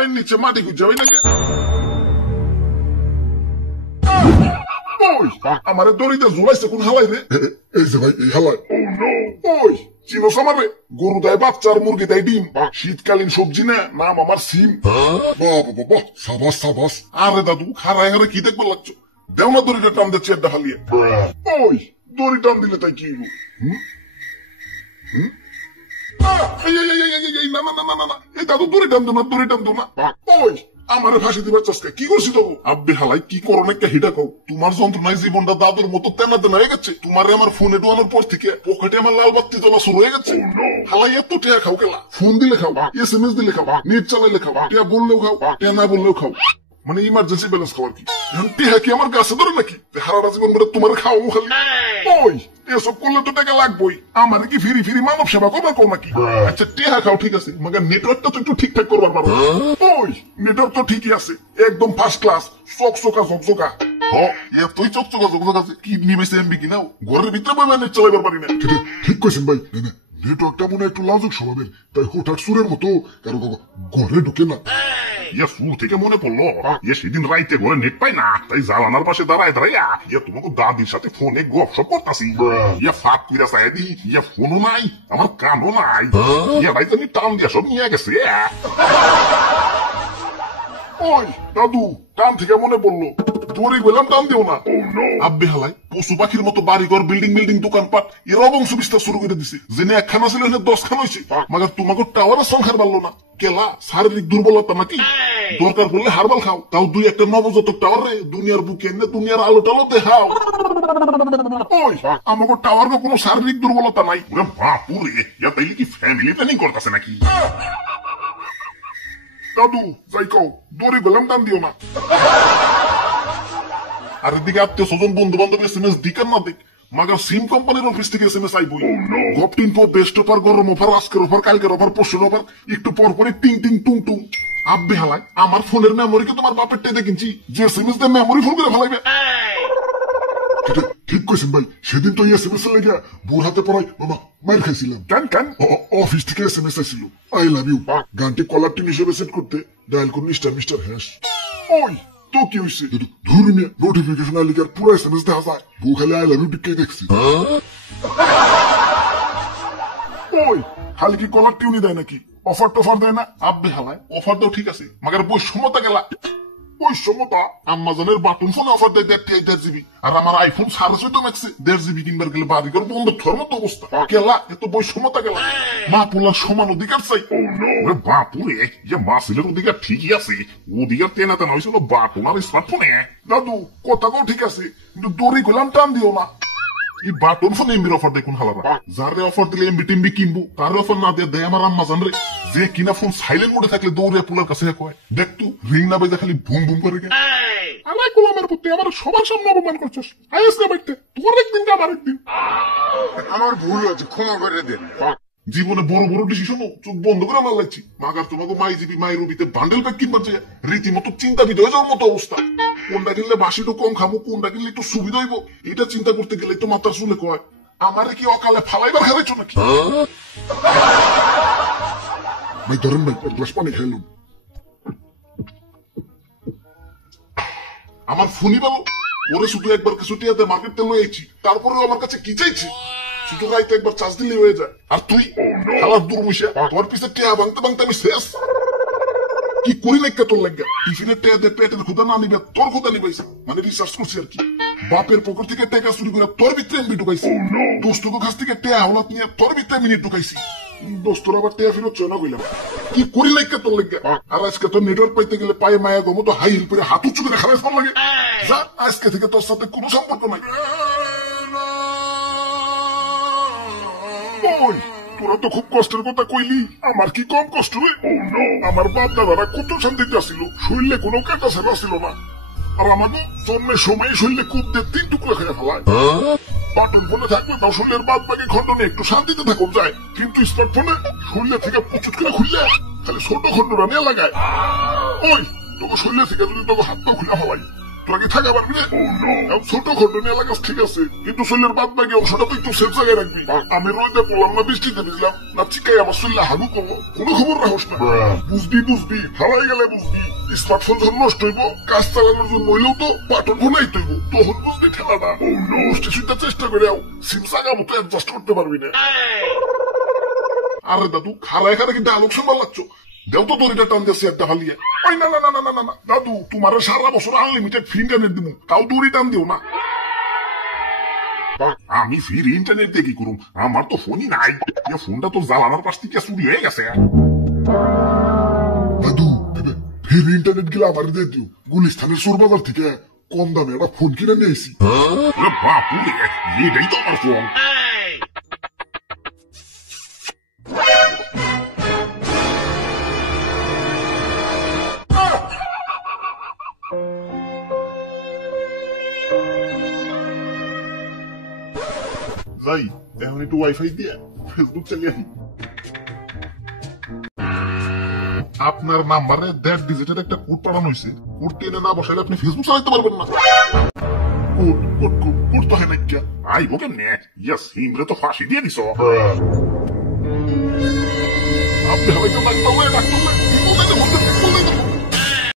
পায়ের নিচে মাটি খুঁজে যাবে নাকি? ওই আমারে দড়িতে ঝুলাইছে কোন হালাই রে? এই যে ভাই এই হালাই। ওই চিনোস আমারে? গরু দেয় বাচ্চা আর মুরগি দেয় ডিম, শীতকালীন সবজি না, নাম আমার সিম। বাবা সাবাস সাবাস। আরে দাদু খারায় হারে কি দেখবার লাগছো? দেও না দড়িটা টান দিয়ে চেয়ারটা হালিয়ে। ওই দড়ি টান দিলে তাই কি হলো? এই দাদু দড়ি টান দো না, দড়ি টান দো না। ওই আমারে ফাঁসি দিবার চাষকে কি করছি তবু? আব্বে হালাই কি করো না হিটা কও। তোমার যন্ত্রণায় জীবনটা দাদুর মতো তেনা তেনা হয়ে গেছে। তোমারে আমার ফোনে ডোয়ানোর পর থেকে পকেটে আমার লাল বাতি জ্বলা শুরু হয়ে গেছে। হালাই এত টিয়া খাও কেলা? ফোন দিলে খাও, SMS দিলে খাও, নেট চালাইলে খাও, টিয়া বললেও খাও, টিয়া না বললেও খাও। মানে ইমার্জেন্সি ব্যালেন্স খাওয়ার কি? টিয়া কি আমার গাছে ধরে নাকি হারাটা জীবন ধরে তোমার খাওয়াবো খালি? ওই এসব করলে তো টাকা লাগবোই। আমার কি ফিরি ফিরি মানব সেবা করবার কও নাকি? আচ্ছা টিয়া খাও ঠিক আছে, মগর নেটওয়ার্কটা তো একটু ঠিকঠাক করবার পারো। ওই নেটওয়ার্ক তো ঠিকই আছে, একদম ফার্স্ট ক্লাস, চকচকা চকচকা। তুই চকচকা চকচকা কি নিবেছে এমবি কিনাও ঘরের ভিতরে বই নেট চালাইবার পারি না। ঠিক কইছেন ভাই, নেটওয়ার্কটা মনে একটু লাজুক স্বভাবের, তাই হঠাৎ সুরের মতো কারো ঘরে ঢুকে না। সুর থেকে মনে পড়লো সেদিন রাইতে ঘরে নেট পাই না, তাই জালানার পাশে দাঁড়ায় দাঁড়াইয়া তোমাকে দাদির সাথে ফোনে গপসপ করতাছি। ফাঁক কইরা চাই দি ফোনও নাই, আমার কানও নাই। ভাই তুমি টান দিয়া সব নিয়ে গেছে। ওই দাদু টান থেকে মনে পড়লো, দৌড়ে গেলাম টান দিও না। আব্বে হালাই পশু পাখির মতো বাড়িঘর বিল্ডিং বিল্ডিং দোকানপাট এরা বংশ বিস্তার শুরু করে দিছে। জেনে একখানা ছিল 10 খান হয়েছে, মাগার তোমাকে টাওয়ারের সংখ্যার বাড়লো না কেলা? শারীরিক দুর্বলতা নাকি? দরকার পড়লে হারবাল খাও, তাও দুই একটা নবজাতক টাওয়ার রে দুনিয়ার বুকে এনে দুনিয়ার আলো টালো দেখাও। ওই আমাকে টাওয়ার কোনো শারীরিক দুর্বলতা নাই। বাপুরে তাইলে কি ফ্যামিলি প্ল্যানিং করতেছে নাকি? দাদু যাই কও দৌড়ে গেলাম টান দিও না। আর এদিকে আত্মীয় স্বজন বন্ধু বান্ধব SMS দিকার না দেখ, মাগার সিম কোম্পানির অফিস থেকে SMS আইবই। গপটিন পো বেস্ট অফার, গরম অফার, আজকের অফার, কালকের অফার, পরশুর অফার, একটু পর পরে টিং টিং টুং টুং। আব্বে হালাই আমার ফোনের মেমোরিকে তোমার বাপের টেতে কিনছি, যে SMS দিয়ে মেমোরি ফুল করে ফেলাইবে। ঠিক কইছেন ভাই, সেদিন তো SMS এর লেগে বুড় হাতে পড়াই মামা মাইর খাইছিলাম। কেন কেন? অফিস থেকে SMS আসছিল, আই লাভ ইউ গানটি কলার টিন হিসেবে সেট করতে ডায়াল করুন মিস্টার হ্যাশ। ওই তো কি হইছে? ধরুন নোটিফিকেশন আইলে আর পুরো SMS দেখা যায়, বউ খালি আই লাভ ইউ টিকে দেখছি। ওই খালি কি কলার টিউনি দেয় নাকি? অফার টফার দেয় না? আব্বে হালায় অফার দাও ঠিক আছে, মাগার বৈষম্যতা গেলা। বৈষম্যতা আমাজনের বাটন ফোনে অফার দেয় 1.5 GB, আর আমার আইফোন 14.5 ম্যাক্সে 1.5 GB কিনবার গেলে বাড়িঘর বন্ধ থর মতো অবস্থা। কেলা এত বৈষম্যতা গেলা? মা পোলার সমান অধিকার চাই। বাপুরে মা ছেলের অধিকার ঠিকই আছে, অধিকার তেনা তেনা হয়েছিল বাটন আর স্মার্টফোনে। দাদু কথা কও ঠিক আছে, কিন্তু দড়ি গেলাম টান দিও না। এই বাটন ফোন এমবির অফার দেখুন হালারা, যারে অফার দিলে এমবি টিমবি কিনবো, তার অফার না দিয়ে দেয় আমার আম্মা জান রে। যে কিনা ফোন সাইলেন্ট মোডে থাকলে দৌড়ে পুলার কাছে কয় দেখতু রিং না বেজা খালি বুম বুম করে গে। আমার গোলামের পুত্র আমার সবার সামনে অপমান করছস, আইস না বাইতে তোর একদিন কা আমার একদিন। আমার ভুল আছে, ক্ষমা করে দেন। জীবনে বড় বড় ডিসিশন চোখ বন্ধ করে আমার লাগছি। মাগার তোমাকে মাই জিবি মাই রবিতে বান্ডেল প্যাক কিনবার যে রীতিমতো চিন্তাবিদ হয়ে যাওয়ার মতো অবস্থা। কোনটা কিনলে বাসিটু কম খাবো, কোনটা কিনলে একটু সুবিধা হইব, এটা চিন্তা করতে গেলে তো মাথা শুলে কয় আমারে কি অকালে ফালাইবার খাইছো নাকি? ভাই ধরেন ভাই এক গ্লাস পানি খাইলাম। আমার ফোনই ভালো, ওরে শুধু একবার কিছু টিয়াতে মার্কেট তেল লয়েছি, তারপরেও আমার কাছে কি চাইছি? শুধু রাইতে একবার চার্জ দিলে হয়ে যায়। আর তুই খালার দূর মিশে তোর পিছে টিয়া ভাঙতে ভাঙতে আমি শেষ। কি করি নাকি তোর লাগা? টিফিনের টিয়াতে পেটের ক্ষুদা না নিবে তোর ক্ষুদা নিবাইছে, মানে রিসার্চ করছি আর কি। বাপের পকেট থেকে টাকা চুরি করে তোর ভিতরে এমবি ঢুকাইছি, দোস্তকে কাছ থেকে টিয়া হাওলাত নিয়ে তোর ভিতরে মিনিট ঢুকাইছি। দোস্তর আবার টিয়া ফেরত চয়না কইলাম। কি করি নাকি তোর লাগা? আর আজকে তোর নেটওয়ার্ক পাইতে গেলে পায়ে মায়া গমো তো হাই হিল করে হাত উঁচু করে খারাপ ফোন লাগে। যা আজকে থেকে তোর সাথে কোনো সম্পর্ক নাই। ওই তোরা তো খুব কষ্টের কথা কইলি, আমার কি কম কষ্ট রে? আমার বাপ দাদারা কত শান্তিতে আসিল, শরীরে কোনো কাটা সেবা ছিল না। আর আমাকে জন্মের সময় শরীরে খুব 3 টুকরা খেয়ে ফেলায়। বাটন ফোনে থাকলে তাও শরীরের বাদ বাকি খন্ড নিয়ে একটু শান্তিতে থাকুন যায়, কিন্তু স্মার্টফোনে শরীরে থেকে প্রচুর করে খুললে খালি ছোট খন্ডরা নিয়ে লাগায়। ওই তোকে শরীরে থেকে যদি তোকে হাত পা খুলে ফেলাই, তোরা কি থাকা পারবি না? ছোট খন্ডনী এলাকা ঠিক আছে, কিন্তু শরীরের বাদ বাকি অংশটা তো একটু সেফ জায়গায় রাখবি। আমি রোদে পড়লাম না, বৃষ্টিতে ভিজলাম না, চিকাই আমার শরীরে হাগু করবো, কোনো খবর রাখস না। বুঝবি হারাই গেলে বুঝবি। স্মার্টফোন যখন নষ্ট হইব, কাজ চালানোর জন্য হইলেও তো বাটন ফোনাই তৈব, তখন বুঝবি ঠেলাটা। স্টেশনটা চেষ্টা করে সিম সাগা মতো অ্যাডজাস্ট করতে পারবি না। আরে দাদু, খারায় কিন্তু আলোক সম্মান লাগছো। দেও তো তোর এটা টান দিয়েছে একটা হালিয়ে। ওই না দাদু, তোমার সারা বছর আনলিমিটেড ফ্রি ইন্টারনেট দিব, তাও দূরে টান দিও না। আমি ফ্রি ইন্টারনেট দিয়ে কি করুম? আমার তো ফোনই নাই। ফোনটা তো জ্বালানোর পাশ থেকে চুরি হয়ে গেছে। দাদু, ফ্রি ইন্টারনেট গেলে আমার দিয়ে দিও। গুলিস্তানের সোর বাজার থেকে কম দামে একটা ফোন কিনে নিয়ে এসি। বাপুরে, এটাই তো আমার ফোন। যাই এখন একটু ওয়াইফাই দিয়ে ফেসবুক চালিয়ে আসি। আপনার নাম্বারে 1.5 ডিজিটের একটা কোড পাঠানো হয়েছে। কোড টেনে না বসাইলে আপনি ফেসবুক চালাতে পারবেন না। কোড তো হয় না। আইবো কেমনে? ইয়া সিমরে তো ফাঁসি দিয়ে দিছ।